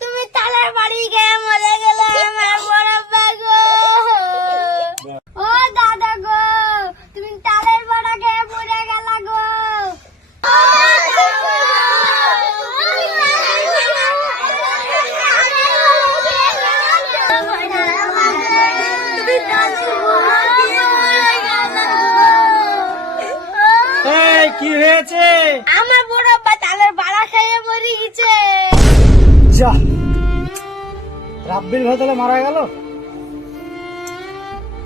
তুমি তালের বাড়ি গিয়ে মরে গেলে আমার বড়প্পা গো। ও দাদা গো, তুমি তালের বড়া খেয়ে মরে গেলা গো। কি হয়েছে? আমার বড়প্পা তালের বাড়া খেয়ে মরে গেছে। যা, রাব্বিল ভাই তাহলে মারা গেল।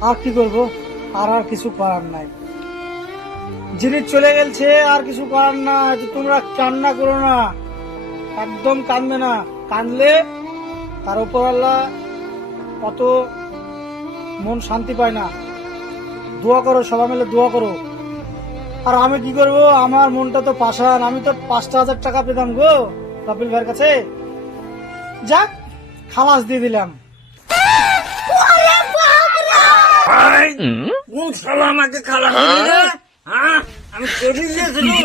আর কি করব, আর কিছু করার নাই। যিনি চলে গেছে আর কিছু করার না। তোমরা কান্না করো না, একদম কাঁদবে না। কাঁদলে তার উপর আল্লাহ অত মন শান্তি পায় না। দোয়া করো, সবাই মিলে দোয়া করো। আর আমি কি করব, আমার মনটা তো পাষাণ। আমি তো 5,000 টাকা পেতাম গো রাব্বিল ভাইয়ের কাছে। যাক, খালাস দিয়ে দিলাম। কোন শালা আমাকে খালাস দিলি রে? হ্যাঁ, আমি চলে গিয়েছিলাম।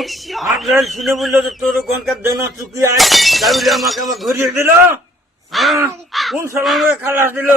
আপনার শুনে বললো যে তোর ওখানকার দেনা চুকি আয়, তাই বলে আমাকে আবার ঘুরিয়ে দিল। হ্যাঁ, কোন শালা আমাকে খালাস দিল?